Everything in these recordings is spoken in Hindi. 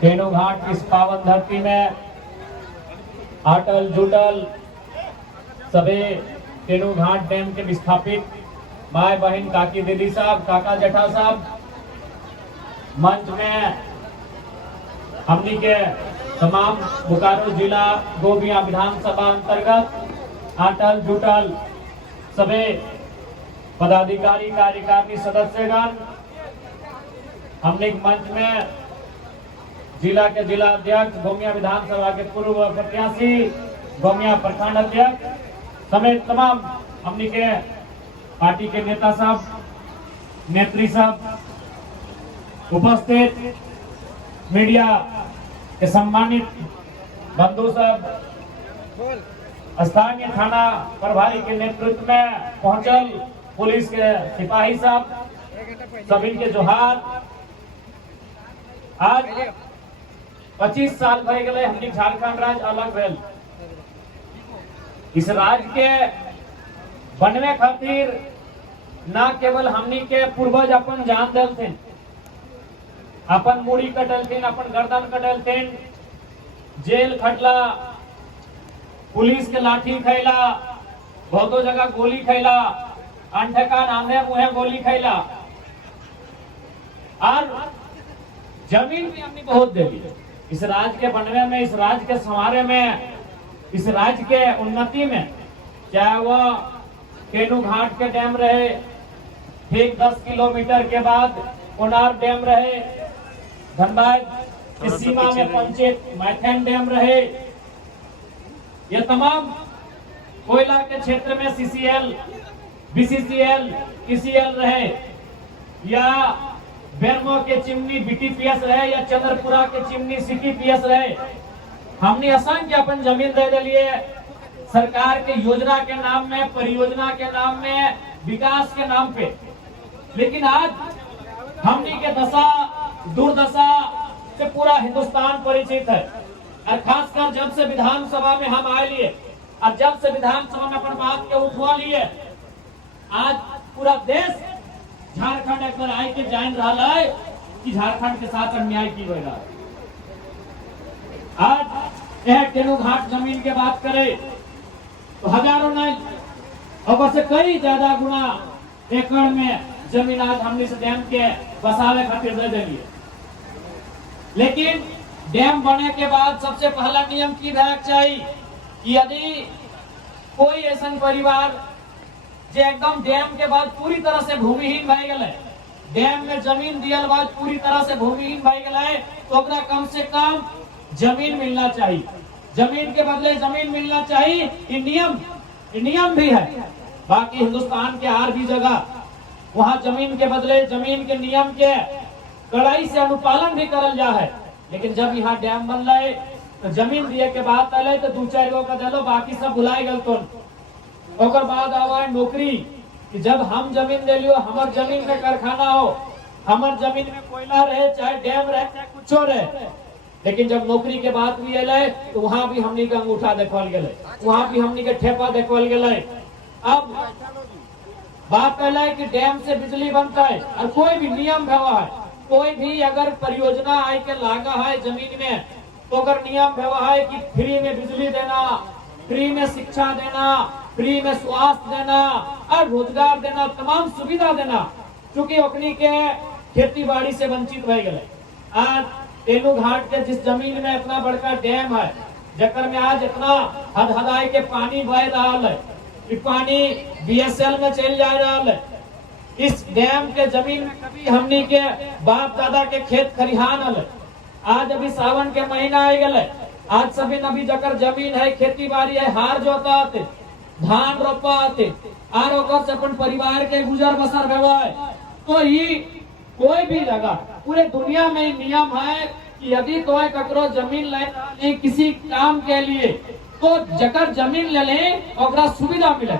तेनू घाट इस पावन धरती में अटल जुटल सभी तेनू घाट डैम के विस्थापित माए बहन काकी दीदी साहब काका जेठा साहब मंच में हमनी के तमाम बोकारो जिला गोबिया विधानसभा अंतर्गत अटल जुटल सभी पदाधिकारी कार्यकारिणी सदस्यगण हमने मंच में जिला के जिला अध्यक्ष गोमिया विधानसभा के पूर्व प्रत्याशी गोमिया प्रखंड अध्यक्ष समेत तमाम हमने के पार्टी के नेता साहब नेत्री साहब उपस्थित मीडिया के सम्मानित बंधु साहब स्थानीय थाना प्रभारी के नेतृत्व में पहुंचल पुलिस के सिपाही साहब सभी के जोहार। आज 25 साल भर गए हमनी झारखंड राज्य अलग भेल। इस राज्य के बनने खातिर न केवल हमनी के पूर्वज अपन जान देलथिन, अपन मूड़ी कटलथिन, अपन गर्दन कटलथिन, जेल खटला, पुलिस के लाठी खैला, बहुतों जगह गोली खैला, अंठका नांदे मुहे गोली खैला और जमीन भी हमने बहुत दे दी। इस राज्य के बनने में, इस राज्य के संवारे में, इस राज्य के उन्नति में, चाहे वह तेनू घाट के डैम रहे, ठीक 10 किलोमीटर के बाद कोनार डैम रहे, धनबाद की सीमा में पंचायत मैथन डैम रहे, ये तमाम कोयला के क्षेत्र में CCL, BCCL, ECL रहे, या बेरमो के चिमनी BTPS रहे, या चंद्रपुरा के चिमनी CTPS रहे, हमने असंख्य अपन जमीन दे दिए सरकार के योजना के नाम में, परियोजना के नाम में, विकास के नाम पे। लेकिन आज हमने के दशा दुर्दशा से पूरा हिंदुस्तान परिचित है और खासकर जब से विधानसभा में हम आए लिए और जब से विधानसभा में अपन बात के उठवा लिए, आज पूरा देश झारखंड एक बार आई के जान रहा है कि झारखंड के साथ अन्याय की हुई रहा। आज यह तेनू घाट जमीन के बात करें तो हजारों नहीं और से कई ज्यादा गुना एकड़ में जमीन आज हमने से डैम के बसावे खातिर दे दिए। लेकिन डैम बने के बाद सबसे पहला नियम की रहना चाहिए कि यदि कोई ऐसा परिवार जो एकदम डैम के बाद पूरी तरह से भूमिहीन भय गए, डैम में जमीन दियल बाद पूरी तरह से भूमिहीन भय गए, तो अपना कम से कम जमीन मिलना चाहिए, जमीन के बदले जमीन मिलना चाहिए। ये नियम भी है। बाकी हिंदुस्तान के हर भी जगह वहाँ जमीन के बदले जमीन के नियम के कड़ाई से अनुपालन भी करल जा है। लेकिन जब यहाँ डैम बन रहे तो जमीन दिए के बाद पहले तो 2-4 गो का दिलो, बाकी सब भुलाई गल। तो ओकर बाद आवा नौकरी कि जब हम जमीन दे लियो, हमार जमीन में कारखाना हो, हमार जमीन में कोयला रहे, चाहे डैम रहे, चाहे कुछ रहे। लेकिन जब नौकरी के बात भी अल तो वहाँ भी हमनी का अंगूठा देखल गए, वहाँ भी हमनी के ठेपा देखल गए। अब बात पहले है कि डैम से बिजली बनता है और कोई भी नियम व्यवहार है, कोई भी अगर परियोजना आई के लागा है जमीन में तो अगर नियम व्यवहार है कि फ्री में बिजली देना, फ्री में शिक्षा देना, फ्री में स्वास्थ्य देना और रोजगार देना, तमाम सुविधा देना, क्योंकि ओकनी के खेती बाड़ी से वंचित रह गए। आज तेनू घाट के जिस जमीन में इतना बड़का डैम है, जकर में आज इतना हदहदाई के पानी बह रहा है, पानी BSL में चल जा रहा है। इस डैम के जमीन में कभी हमनी के बाप दादा के खेत खरिहान है। आज अभी सावन के महीना आ गए, आज सभी नबी जकर जमीन है, खेती बाड़ी है, हार जोता आते, धान रोपा आते और ओकर से अपन परिवार के गुजर बसर है। तो ये कोई भी जगह पूरे दुनिया में नियम है कि यदि कोई ककरो जमीन ले किसी काम के लिए तो जकर जमीन ले ले ओकरा सुविधा मिले,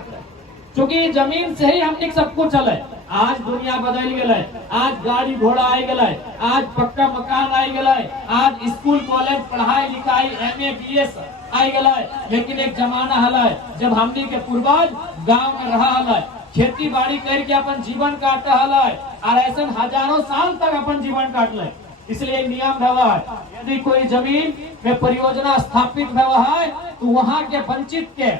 क्योंकि जमीन से ही हमने सब कुछ चले। आज दुनिया बदल गए, आज गाड़ी घोड़ा आ गए, आज पक्का मकान आ गए, आज स्कूल कॉलेज पढ़ाई लिखाई MA BS आ गए। लेकिन एक जमाना है जब हमने के पूर्वज गांव में रहा है, खेती बाड़ी करके अपन जीवन काट रहा है और ऐसे हजारों साल तक अपन जीवन काट ले। इसलिए नियम भवा है, यदि कोई जमीन में परियोजना स्थापित भवा है तो वहां के वंचित के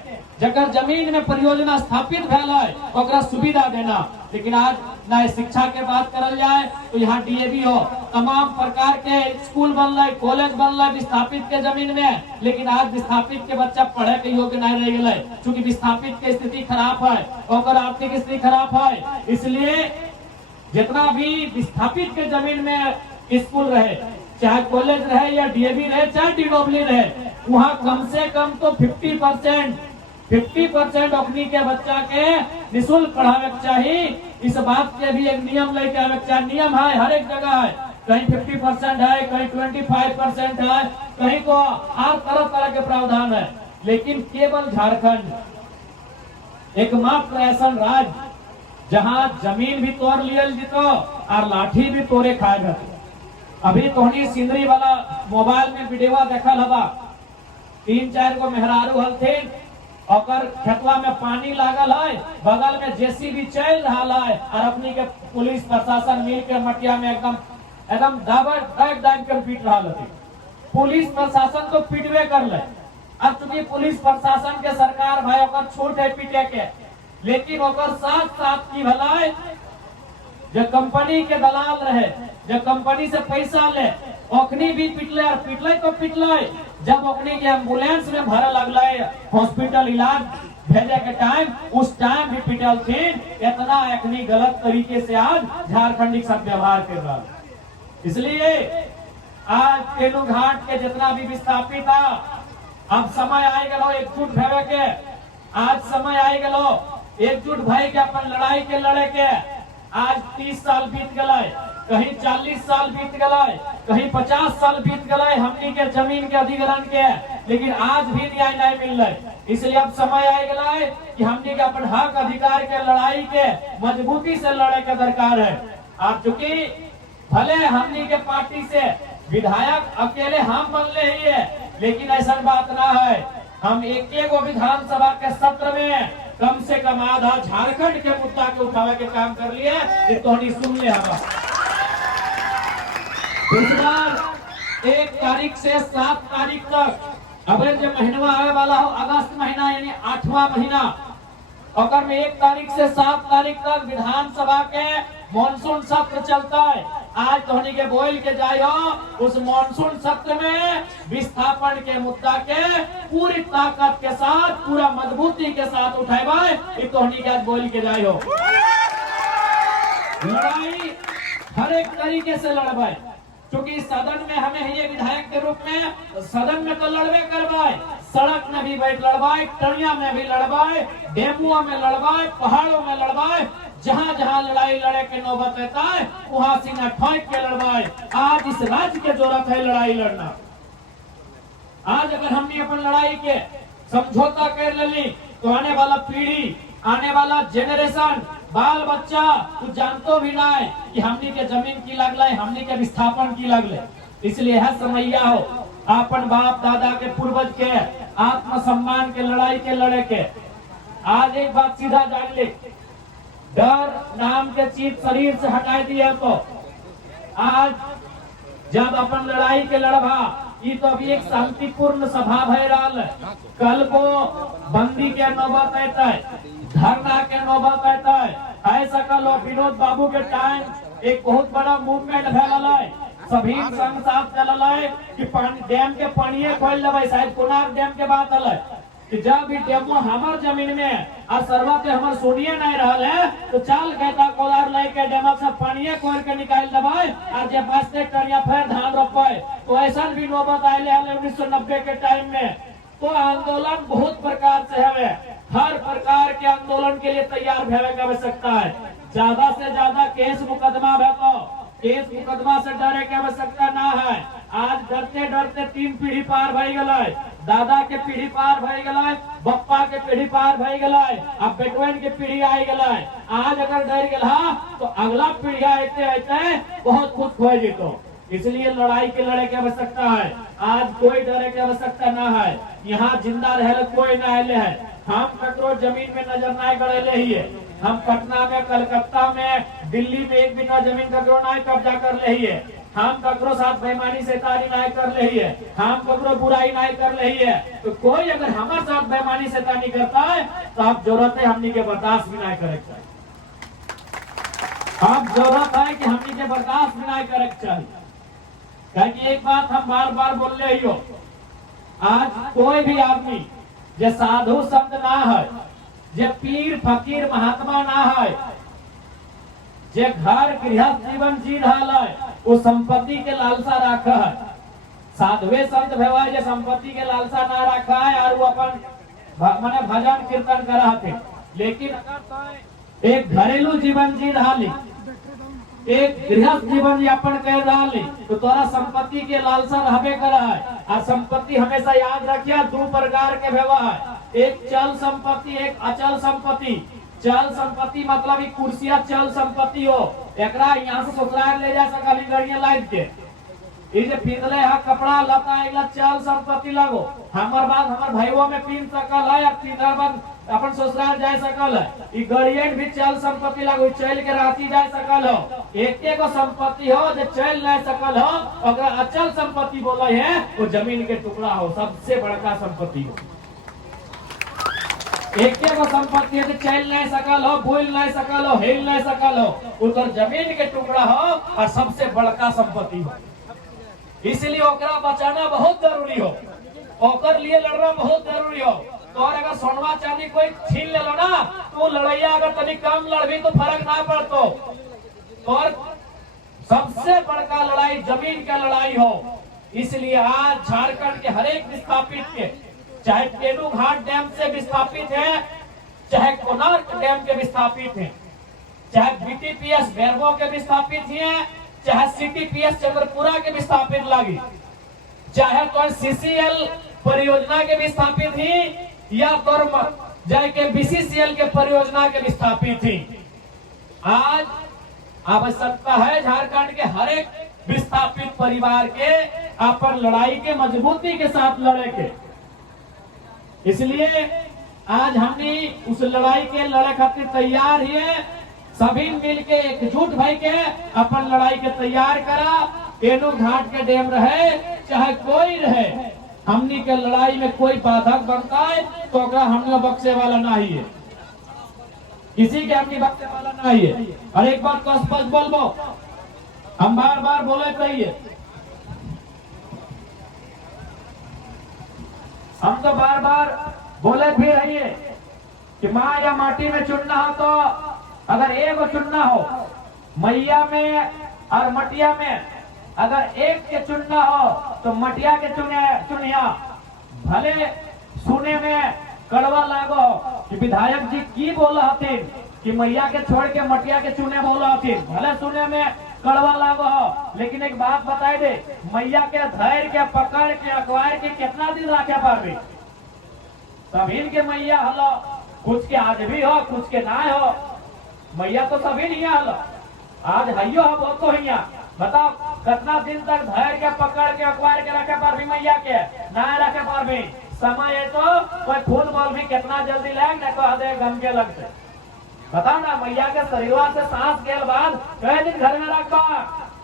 जगह जमीन में परियोजना स्थापित भेल है ओकरा सुविधा देना। लेकिन आज ना शिक्षा के बात करल जाए तो यहाँ डीएवी हो, तमाम प्रकार के स्कूल बनल है, कॉलेज बनल है विस्थापित के जमीन में, लेकिन आज विस्थापित के बच्चा पढ़े के योग्य नहीं रह गए, क्योंकि विस्थापित के स्थिति खराब है, ओकर आर्थिक स्थिति खराब है। इसलिए जितना भी विस्थापित के जमीन में स्कूल रहे, चाहे कॉलेज रहे या डीएवी रहे चाहे डीडब्ल्यू रहे, वहाँ कम से कम तो 50% अपनी के बच्चा के निःशुल्क पढ़ावे के चाहिए। इस बात के भी एक नियम लेके आवे के चाहिए। नियम है हर एक जगह है, कहीं 50% है, कहीं 25% है, कहीं तो हर तरह के प्रावधान है। लेकिन केवल झारखंड एकमात्र ऐसा राज्य जहाँ जमीन भी तोड़ लियल जीतो और लाठी भी तोड़े खाए जाते। अभी तोहनी सिंदरी वाला मोबाइल में वीडियो देखल हवा, 3-4 गो मेहरारू हलथिन, और खेतवा में पानी लागल है, बगल में जेसीबी चल रहा है और अपनी के पुलिस प्रशासन मिल के मटिया में एकदम दाब के पीट रहा है। पुलिस प्रशासन तो पीटवे कर ले, अब चूंकि पुलिस प्रशासन के सरकार भाई ओकर छूट है पीटे के, लेकिन ओकर साथ साथ की भलाई जो कंपनी के दलाल रहे, जो कंपनी से पैसा ले, ओखनी भी पिटले और पिटले तो पिटले। जब ओखनी के एम्बुलेंस में भरे लगले हॉस्पिटल इलाज भेजे के टाइम, उस टाइम भी पिटल थी। इतना एखनी गलत तरीके से आज झारखंडी सब व्यवहार कर रहा। इसलिए आज तेलू घाट के जितना भी विस्थापित था, अब समय आई गलो एकजुट भेवे के, आज समय आई गलो एकजुट भाई के अपन लड़ाई के लड़े के। आज 30 साल बीत गए, कहीं 40 साल बीत गए, कहीं 50 साल बीत गए हमनी के जमीन के अधिग्रहण के, लेकिन आज भी न्याय नहीं मिल रहा। इसलिए अब समय आ गया कि हमनी के अपन हक अधिकार के लड़ाई के मजबूती से लड़े के दरकार है। आप चूंकि भले हमनी के पार्टी से विधायक अकेले हम बनले ही है, लेकिन ऐसा बात ना है। हम एक विधानसभा के सत्र में कम से कम आधा झारखंड के मुद्दा के उठावे के काम कर लिए, ये तोहनी सुन ले। हवा इस बार 1 तारीख से 7 तारीख तक, अब जो महीना आने वाला हो अगस्त महीना यानी 8वां महीना, और में 1 तारीख से 7 तारीख तक विधानसभा के मानसून सत्र चलता है। आज तोहनी के बोल के जाए हो, उस मानसून सत्र में विस्थापन के मुद्दा के पूरी ताकत के साथ, पूरा मजबूती के साथ उठाए, तोहनी के आज बोल के जाए हो। लड़ाई हर एक तरीके से लड़वाए, क्योंकि सदन में हमें ये विधायक के रूप में सदन में तो लड़वे करवाए, सड़क में भी बैठ लड़वाए, टड़िया में भी लड़वाए, डेमुआ में लड़वाए, पहाड़ों में लड़वाए, जहाँ जहाँ लड़ाई लड़े के नौबत रहता है वहाँ सीना ठोक के लड़वाए। आज इस राज्य के जरूरत है लड़ाई लड़ना। आज अगर हमने अपन लड़ाई के समझौता कर ली तो आने वाला पीढ़ी, आने वाला जेनरेशन, बाल बच्चा कुछ जानतो भी ना है कि हमनी के जमीन की लगले, हमनी के विस्थापन की लगले। इसलिए है समैया हो अपन बाप दादा के पूर्वज के आत्मसम्मान के लड़ाई के लड़े के। आज एक बात सीधा जान ले, डर नाम के चीज शरीर से हटा दिया तो आज जब अपन लड़ाई के लड़वा, ये तो अभी एक शांतिपूर्ण सभा भय रहा है, कल को बंदी के नौबत आता है, धरना के नौबत आता है। ऐसा कल विनोद बाबू के टाइम एक बहुत बड़ा मूवमेंट भेल है, सभी संग साथ चल है कि डैम के पानी खोल लेवे, शायद कोनार डैम के बात है कि जब भी डेमो हमार जमीन में और सरवा पे हमार सोनिए नहीं रहा है तो चल कहता कोदार लेके डेमा से पानी खोल के निकाल दबाए और जब 5 टनिया फिर धान रोपाए। तो ऐसा भी नौबत आये 1990 के टाइम में। तो आंदोलन बहुत प्रकार से है, हर प्रकार के आंदोलन के लिए तैयार होने की आवश्यकता है। ज्यादा से ज्यादा केस मुकदमा है तो केस मुकदमा से डरे की आवश्यकता ना है। आज डरते डरते 3 पीढ़ी पार भई गए, दादा के पीढ़ी पार भई गए, बप्पा के पीढ़ी पार भई गए, अब बेटवन के पीढ़ी आई गए। आज अगर डर गया तो अगला पीढ़ी आते आते बहुत कुछ खो जीतो। इसलिए लड़ाई के लड़े की आवश्यकता है। आज कोई डरे की आवश्यकता ना है। यहाँ जिंदा रहे कोई ना आले है। हम ककरो जमीन में नजर नहीं गड़ेले ही है। हम पटना में, कलकत्ता में, दिल्ली में एक बिना जमीन ककरो नहीं कब्जा कर ले ही है। हम ककरो साथ बेईमानी शैतानी नहीं कर रही है, हम ककरो बुराई नहीं कर रही है। तो कोई अगर हमारे साथ बेईमानी शैतानी करता है तो आप जरूरत है हमनी के बर्दाश्त भी नहीं करे चाहिए। आप जरूरत है कि हमनी के बर्दाश्त भी नहीं करे चाहिए। क्योंकि एक बात हम बार बार बोल रही हो, आज कोई भी आदमी जो साधु संत ना है, जो पीर फकीर महात्मा ना है, जे घर गृहस्थ जीवन जी रहा है, वो संपत्ति के लालसा रखा है। साधुए संत भेवा जे संपत्ति के लालसा ना रखा है और वो अपन माने भजन कीर्तन करा थे। लेकिन अगर एक घरेलू जीवन जी रहा, एक गृहस्थ जीवन यापन कर रहा, तो तोरा संपत्ति के लालसा रहबे करा है। और संपत्ति हमेशा याद रखिया दो प्रकार के भेवा है, एक चल संपत्ति, एक अचल संपत्ति। चल संपत्ति मतलब एक कुर्सिया चल संपत्ति हो, एकरा यहाँ से ससुराल ले जा सकल गाड़ियां लाद के, ये जे पिंदले है कपड़ा लता एकला चल संपत्ति लगो। हमर बाद हमर भाइयों में पिन सकल है, पिंदर बाद अपन ससुराल जा सकल है, ई गाड़ियन भी चल संपत्ति लगो, चल के राती जा सकल हो। एक को संपत्ति हो जो चल नहीं सकल हो, अगर अचल संपत्ति बोले है वो जमीन के टुकड़ा हो, सबसे बड़का संपत्ति हो। एक को संपत्ति है चल नहीं सकल हो, बोल नहीं सकल हो, हिल नहीं सकल हो, उधर जमीन के टुकड़ा हो और सबसे बड़का संपत्ति हो। इसलिए ओकरा बचाना बहुत जरूरी हो, ओकर लिए लड़ना बहुत जरूरी हो। तो अगर सोनवा चांदी कोई छीन ले लो ना, तो लड़ैया अगर तनी कम लड़बी तो फर्क ना पड़तो। और सबसे बड़का लड़ाई जमीन का लड़ाई हो। इसलिए आज झारखंड के हर एक विस्थापित के, चाहे टेनू घाट डैम से विस्थापित है, चाहे कोणार्क डैम के विस्थापित है, चाहे बीटीपीएस बेरबो के विस्थापित है, चाहे सीटीपीएस चंद्रपुरा के विस्थापित लगी, चाहे तो सीसीएल परियोजना के विस्थापित ही या तो जाके बीसीसीएल के परियोजना के विस्थापित थी। आज आवश्यकता है झारखंड के हर एक विस्थापित परिवार के अपन लड़ाई के मजबूती के साथ लड़े के। इसलिए आज हमने उस लड़ाई के लड़े खातिर तैयार है, सभी मिल के एकजुट भाई के अपन लड़ाई के तैयार करा। टेनू घाट के डैम रहे चाहे कोई रहे, हमनी के लड़ाई में कोई बाधक बनता है तो हमने बख्शे वाला नहीं है, किसी के हमने बख्शे वाला नहीं है। और एक बात को स्पष्ट बोलबो, हम बार बार बोले चाहिए, हम तो बार बार बोले भी रहिए कि माँ या माटी में चुनना हो तो अगर एक चुनना हो, मैया में और मटिया में अगर एक के चुनना हो तो मटिया के चुनिया। भले सुने में कड़वा लागो कि विधायक जी की बोला हथिन कि मैया के छोड़ के मटिया के चुने बोला हथिन, भले सुने में कड़वा लागो हो, लेकिन एक बात बताए दे, मैया के धैर्य के पकड़ के अखबार के कितना दिन रखे पाबी। सभी के मैया हलो, कुछ के आज भी हो कुछ के ना हो, मैया तो सभी नहीं हलो, आज हइयो हो वो तो हिया। बताओ कितना दिन तक धैर्य के पकड़ के अखबार के रखे पारबी, मैया के ना रखे पारबी। समय है तो कोई खून बोल भी कितना जल्दी लग न तो हदे गम के लगते। बताओ ना मैया के शरीरवा से सांस के बाद कई दिन घर में रखबा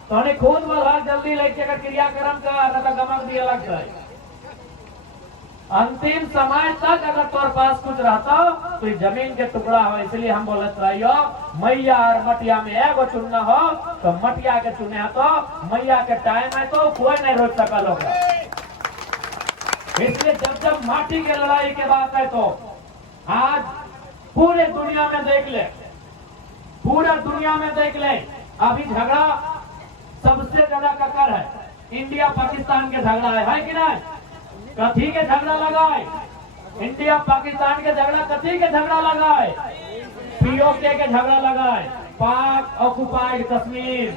तो खून बोल जल्दी लेके अगर क्रियाक्रम कर तो गमक दिए लगता है। अंतिम समय तक अगर तोर पास कुछ रहता तो जमीन के टुकड़ा हो। इसलिए हम बोलते रहियो मैया और मटिया में एगो चुनना हो तो मटिया के चुने तो मैया के टाइम है तो कोई नहीं रोक सकल होगा। इसलिए जब जब माटी के लड़ाई के बात है तो आज पूरे दुनिया में देख ले, पूरे दुनिया में देख ले, अभी झगड़ा सबसे ज्यादा ककर है, इंडिया पाकिस्तान के झगड़ा है कि नहीं? कथी के झगड़ा लगाए? इंडिया पाकिस्तान के झगड़ा कथी के झगड़ा लगाए? पीओके के झगड़ा लगाए, पाक ऑक्युपाइड कश्मीर।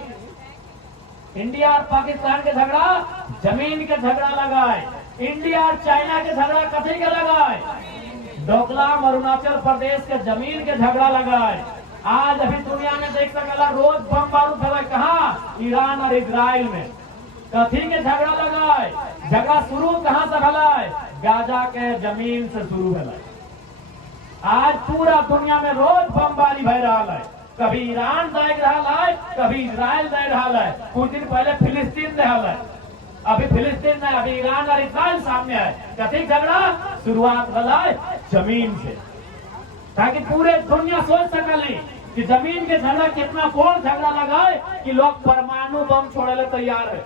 इंडिया और पाकिस्तान के झगड़ा जमीन के झगड़ा लगाए। इंडिया और चाइना के झगड़ा कथी के लगाए? डोकलाम अरुणाचल प्रदेश के जमीन के झगड़ा लगाए। आज अभी दुनिया में देख सकला रोज बम बारूद फैला, कहाँ? ईरान और इजराइल में। कथी के झगड़ा लगाए? झगड़ा शुरू कहाँ से भलाए? गाजा के जमीन से शुरू भलाए। आज पूरा दुनिया में रोज बमबारी भय रहा है। कभी ईरान देख रहा है, कभी इजराइल दे रहा है, कुछ दिन पहले फिलिस्तीन दे रहा है, अभी फिलिस्तीन में, अभी ईरान और इजराइल सामने है। कथी झगड़ा शुरुआत भला जमीन से, ताकि पूरे दुनिया सोच सकली कि जमीन के झगड़ा कितना कौन झगड़ा लगाए कि लोग परमाणु बम छोड़े ले तैयार है।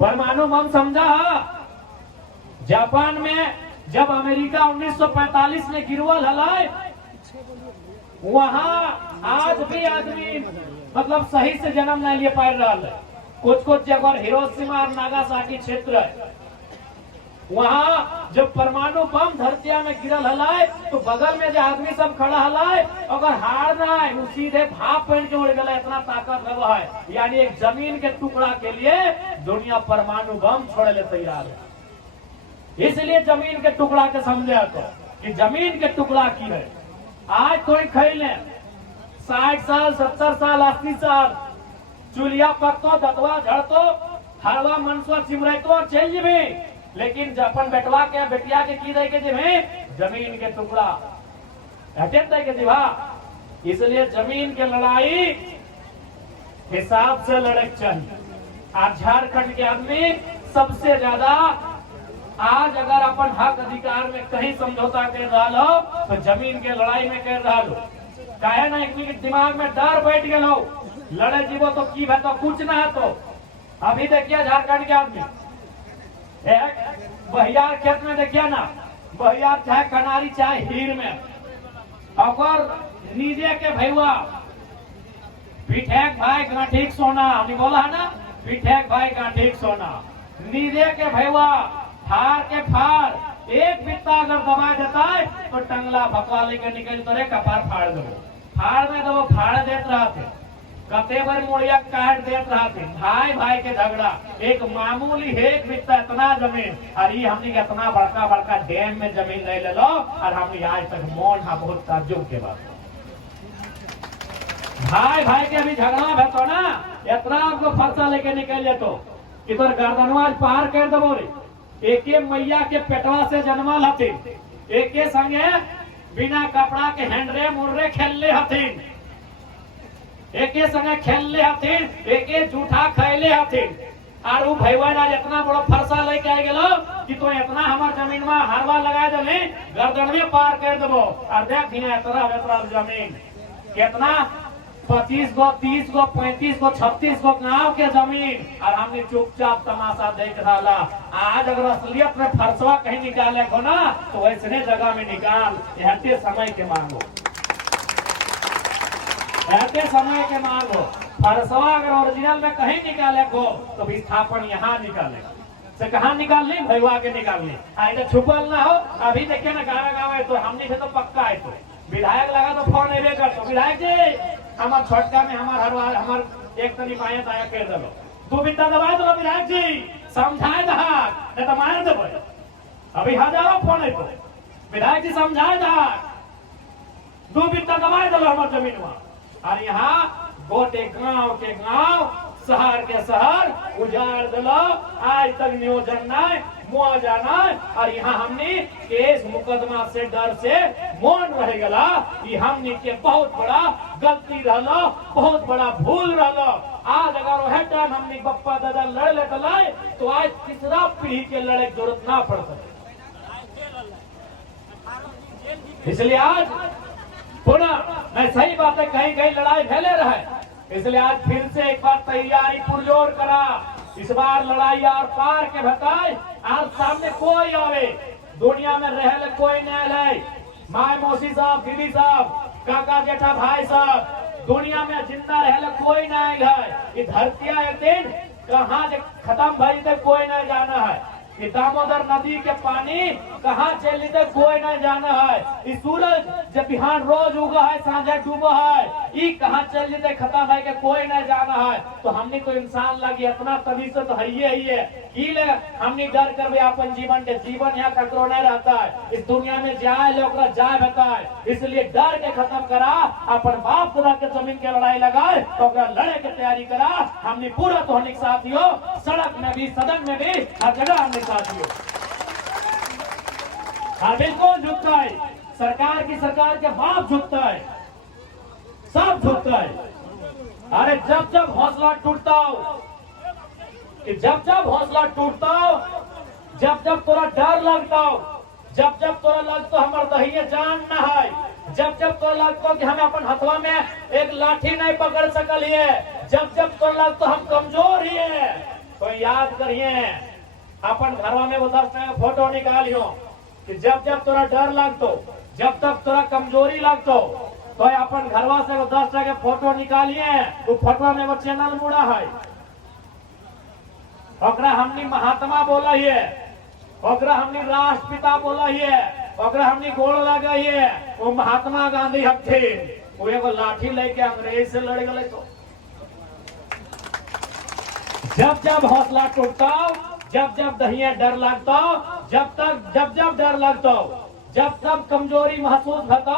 परमाणु बम समझा? जापान में जब अमेरिका 1945 में गिरवल हलाय, वहां आज भी आदमी मतलब सही से जन्म नहीं ले पा रहा है। कुछ कुछ जगह हिरोशिमा और नागासाकी क्षेत्र है, वहां जब परमाणु बम धरतिया में गिरल हलाय तो बगल में जो आदमी सब खड़ा हलाय, अगर हार ना है वो सीधे भाप पहन के उड़ गया, इतना ताकत लगा है। यानी एक जमीन के टुकड़ा के लिए दुनिया परमाणु बम छोड़े ले तैयार है। इसलिए जमीन के टुकड़ा के समझे तो कि जमीन के टुकड़ा की है। आज कोई खैले 60 साल 70 साल 80 साल चूलिया पकतो, दतवा झड़तो, हरवा मनसुआ चिमरेतो चल जेबे, लेकिन अपन बेटवा के बेटिया के की दे के जेबे जमीन के टुकड़ा हटे दे के जीवा। इसलिए जमीन के लड़ाई हिसाब से लड़े चाहिए। आज झारखंड के आदमी सबसे ज्यादा आज अगर अपन हक अधिकार में कहीं समझौता कर रहा हो तो जमीन के लड़ाई में कर रहा हो। काहे ना एक दिमाग में डर बैठ गए हो, लड़े जीवो तो की है तो कुछ ना है। तो अभी देखिए झारखंड के आदमी एक बहियार खेत में देखिए ना, बहियार चाहे कनारी चाहे हीर में, और नीजे के भैया पिठेक भाई गांठीक सोना, हमने बोला है ना, पिठेक भाई गांठीक सोना, नीजे के भैया फार के फार एक बित्ता अगर दबा देता है तो टंगला भकवा लेकर निकल तो रे कपार फाड़ दो, फाड़ में तो फाड़ देते रहते, कते बार मुड़िया काट देते रहते। भाई भाई के झगड़ा एक मामूली एक बित्ता इतना जमीन, और ये हमने इतना बड़का बड़का डैम में जमीन नहीं ले लो, और हमने आज तक मौन हा बहुत ताज्जुब के बाद भाई भाई के अभी झगड़ा भेतो ना, इतना आपको फरसा लेके निकल तो कि तोर गर्दनवा पार कर दबो रे। एक मैया के पेटवा से जन्मल हथिन, एक संगे बिना कपड़ा के हेंडरे मुर्रे खेलले हथिन, एक संगे खेलले हथिन, एक झूठा खैले हथिन, और वो भैया आज इतना बड़ा फरसा लेके आ गेलो कि तो इतना हमार जमीन में हरवा लगा दे गर्दन में पार कर देबो। और देख इतना जमीन कितना 25 गो 30 गो 35 गो 36 गो गांव के जमीन, और हमने चुपचाप तमाशा देख रहा। आज अगर असलियत में फरसवा कहीं निकाले को ना तो वैसने जगह में निकाल, ऐसे समय के मांगो, ऐसे समय के मांगो। फरसवा अगर ओरिजिनल में कहीं निकाले को तो विस्थापन यहाँ निकाले से कहाँ निकाल ली, भैया के निकाल ली, आइए छुपल ना हो। अभी देखिए ना गाँव गाँव है तो हमने से तो पक्का है, तो विधायक लगा तो फोन अबे कर तो विधायक जी हमार छोटका में हमार एक तनी पाया ताया कर दो, 2 बित्ता दबा दो विधायक जी, समझाए दहा नहीं तो मार देबो। अभी हजारों फोन है तो विधायक जी समझाए दहा, 2 बित्ता दबा दो हमार जमीन में। और यहाँ गोटे गांव के गांव शहर के शहर उजाड़ दिलो, आज तक नियोजन नहीं मुआवजा नहीं, और यहाँ हमने केस मुकदमा से डर से मौन रह गला। ये हमने के बहुत बड़ा गलती रहलो, बहुत बड़ा भूल रहलो। आज अगर वह टाइम हमने बप्पा दादा लड़ ले तो आज तीसरा पीढ़ी के लड़े की जरूरत ना पड़ सके। इसलिए आज पुनः मैं सही बात है, कहीं कहीं लड़ाई फैले रहे, इसलिए आज फिर से एक बार तैयारी पुरजोर करा। इस बार लड़ाई और पार के बताए, आज सामने कोई आवे दुनिया में रह कोई नहीं है, माए मौसी साहब दीदी साहब काका जेठा भाई साहब, दुनिया में जिंदा रह कोई नहीं है। ये धरतिया एक दिन कहाँ खत्म भई थे कोई नहीं जाना है, कि दामोदर नदी के पानी कहाँ चली थे कोई नहीं जाना है, इस सूरज जब बिहान रोज उगा है सांझे डूबा है, ये कहाँ चल जेते खत्म है के कोई नहीं जाना है। तो हमने तो इंसान लगी इतना तभी से तो है ही है कि हमने डर कर अपन जीवन के जीवन यहाँ ककरो नहीं रहता है, इस दुनिया में जाए लोग जाए बताए। इसलिए डर के खत्म करा, अपन बाप दादा के जमीन के लड़ाई लगाए तो लड़े की तैयारी करा। हमने पूरा तो हमने साथियों सड़क में भी सदन में भी हर जगह हमने साथियों हाँ बिल्कुल झुकता है, सरकार के बाप झुकता है, सब झुकता है। अरे जब जब हौसला टूटता हो, कि जब जब हौसला टूटता हो, जब जब तोरा डर लगता हो, जब जब तोरा लगता हमार दहिए जान न है, जब जब तोरा लगता कि हमें अपन हथवा में एक लाठी नहीं पकड़ सकलिए, जब जब तोरा लगता हम कमजोर ही है, तो याद करिए अपन घरवा में वो 10 का फोटो निकालियो कि जब जब तोरा डर लगतो, जब तक तोरा कमजोरी लगतो, तो अपन घरवा से वो 10 के फोटो निकालिए। वो फोटो में वो चैनल मुड़ा है, ओकरा हमनी महात्मा बोला है, ओकरा हमनी राष्ट्रपिता बोला है, ओकरा हमनी गोड़ लगा है। वो महात्मा गांधी हथिन, वो एगो लाठी लेके अंग्रेज से लड़ गए। तो जब जब हौसला टूटता, जब जब दहिया डर लगता, जब जब डर लगता, जब तब कमजोरी महसूस होता,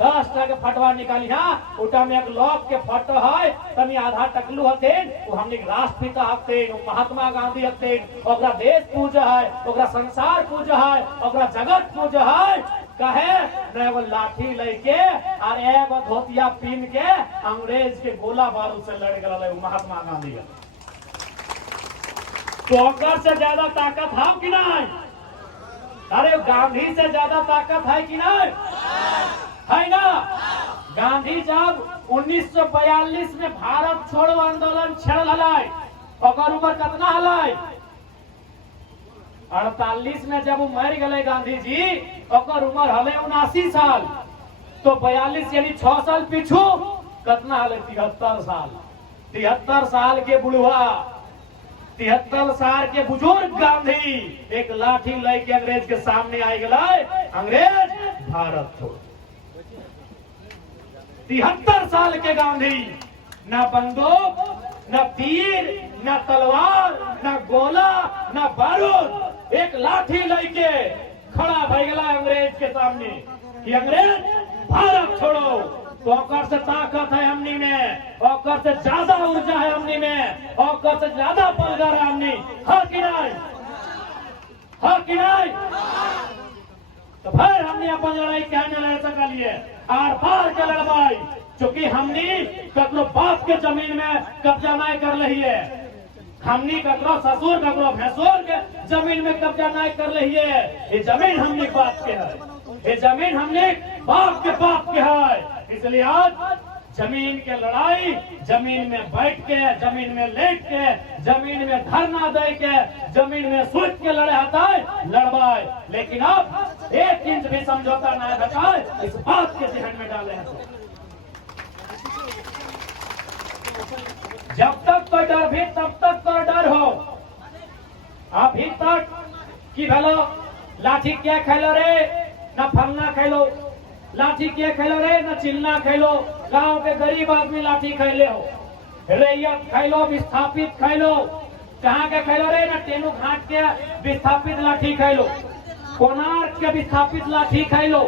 10 के फटवा निकाली। हाँ, उटा में एक लोग के फोटो है, तनी आधा टकलू हते, वो हमने राष्ट्रपिता हते, वो महात्मा गांधी हते, ओकरा देश पूजा है, ओकरा संसार पूजा है, ओकरा जगत पूजा है। कहे न वो लाठी लेके और एगो धोतिया पीन के अंग्रेज के गोला बारूद से लड़ गए महात्मा गांधी। तो ओकर से ज्यादा ताकत है कि नहीं? अरे गांधी से ज्यादा ताकत है कि नहीं? है ना? गांधी जब 1942 में भारत छोड़ो आंदोलन छेड़ हलाई, ओकर उम्र कितना हलाई? 48 में जब वो मर गए गांधी जी, ओकर उम्र हले 79 साल। तो 42 यानी 6 साल पीछू कितना हले? 73 साल। 73 साल के बुढ़वा, 73 साल के बुजुर्ग गांधी एक लाठी लेके अंग्रेज के सामने आई गए। अंग्रेज भारत छोड़। 73 साल के गांधी, न बंदूक, न तीर, न तलवार, न गोला, न बारूद, एक लाठी लेके खड़ा भई गया अंग्रेज के सामने कि अंग्रेज भारत छोड़ो। तो ओकर से ताकत है हमनी में, ओकर से ज्यादा ऊर्जा है हमनी में, ओकर से ज्यादा पलगर है हमनी। हाँ कि नहीं? हाँ कि नहीं? तो फिर हमने अपन लड़ाई क्या न लड़ सकलिए, आर पार के लड़ाई, चूंकि हमनी ककरो बाप के जमीन में कब्जा नहीं कर रही है, हमनी ककरो ससुर ककरो भैंसुर के जमीन में कब्जा नहीं कर रही है। ये जमीन हमने बाप के है, ये जमीन हमने बाप के है। इसलिए आज जमीन के लड़ाई जमीन में बैठ के, जमीन में लेट के, जमीन में धरना दे के, जमीन में सूत के लड़े आता है लड़वाए। लेकिन अब 1 इंच भी समझौता नहीं बचाए, इस बात के जहन में डाले हैं। जब तक कोई डर भी तब तक तो डर हो। अभी तक कि भलो लाठी क्या खेलो रे, न फलना खेलो, लाठी क्या खेलो रे, न चिलना खेलो। गांव के गरीब आदमी लाठी खेले हो, रैयत खेलो, विस्थापित खेलो। कहाँ के खेलो रे, न टेनू घाट के विस्थापित लाठी खेलो, कोणार्क के विस्थापित लाठी खेलो,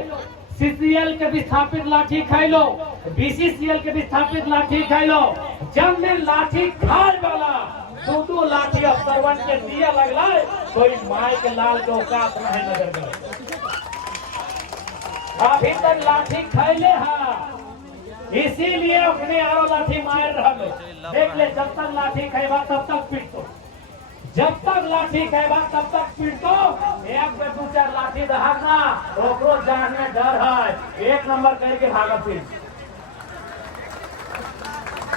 सीसीएल के विस्थापित लाठी खेलो, बीसीसीएल के विस्थापित लाठी खेलो। जब में लाठी खाल वाला 2-2 लाठी अफसरवन के दिया लगला, कोई माय के लाल के औकात नहीं नजर गए। अभी तक लाठी खैले है, इसीलिए अपने आरो लाठी मार रहा। देख ले, जब तक लाठी खेबा तब तक पीटो, जब तक लाठी खेबा तब तक पीटो। एक पे 2-4 लाठी दहाना, ओकरो जान में डर है, 1 नंबर करके भागत फिर।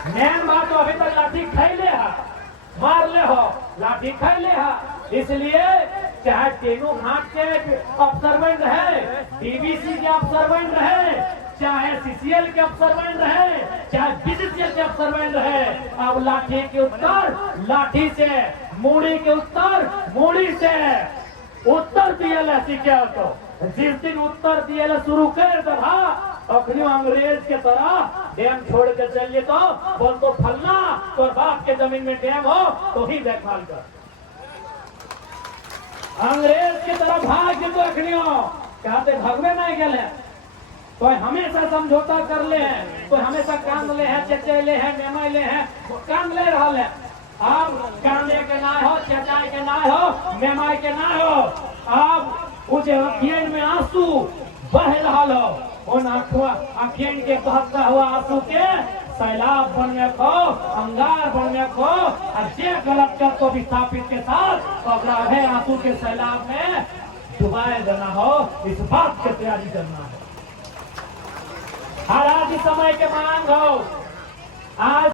मेन बात तो अभी तक लाठी खैले है, मार ले हो, लाठी खैले है। इसलिए चाहे टेनू घाट के अफसरवन रहे, डीबीसी के अफसरवन रहे, चाहे सीसीएल के अफसरवन रहे, चाहे बीसीसीएल के अफसरवन रहे, अब लाठी के उत्तर लाठी से, मूड़ी के उत्तर मूड़ी से। उत्तर दिए सीखे तो जिस दिन उत्तर दिए शुरू कर दबा, अखनी अंग्रेज के तरह डैम छोड़ के चलिए तो बोल तो फलना तो बाप के जमीन में डैम हो तो ही देखभाल कर। अंग्रेज की तरफ भाग के तो अखनियो कहते भगवे नहीं गए, तो हमेशा समझौता कर ले हैं, तो हमेशा कांद ले हैं, चचे ले हैं, मेमा ले हैं, कांद ले रहा है। अब कांदे के ना हो, चचाई के ना हो, मेमाई के ना हो, अब उसे अखियन में आंसू बह रहा हो। उन आखिन के बहता हुआ आंसू के सैलाब बनने को, अंगार बनने को, और जे गलत कर को विस्थापित के साथ अगला है आंसू के सैलाब में डुबाए देना हो, इस बात की तैयारी करना है। हर आज समय के मांग हो आज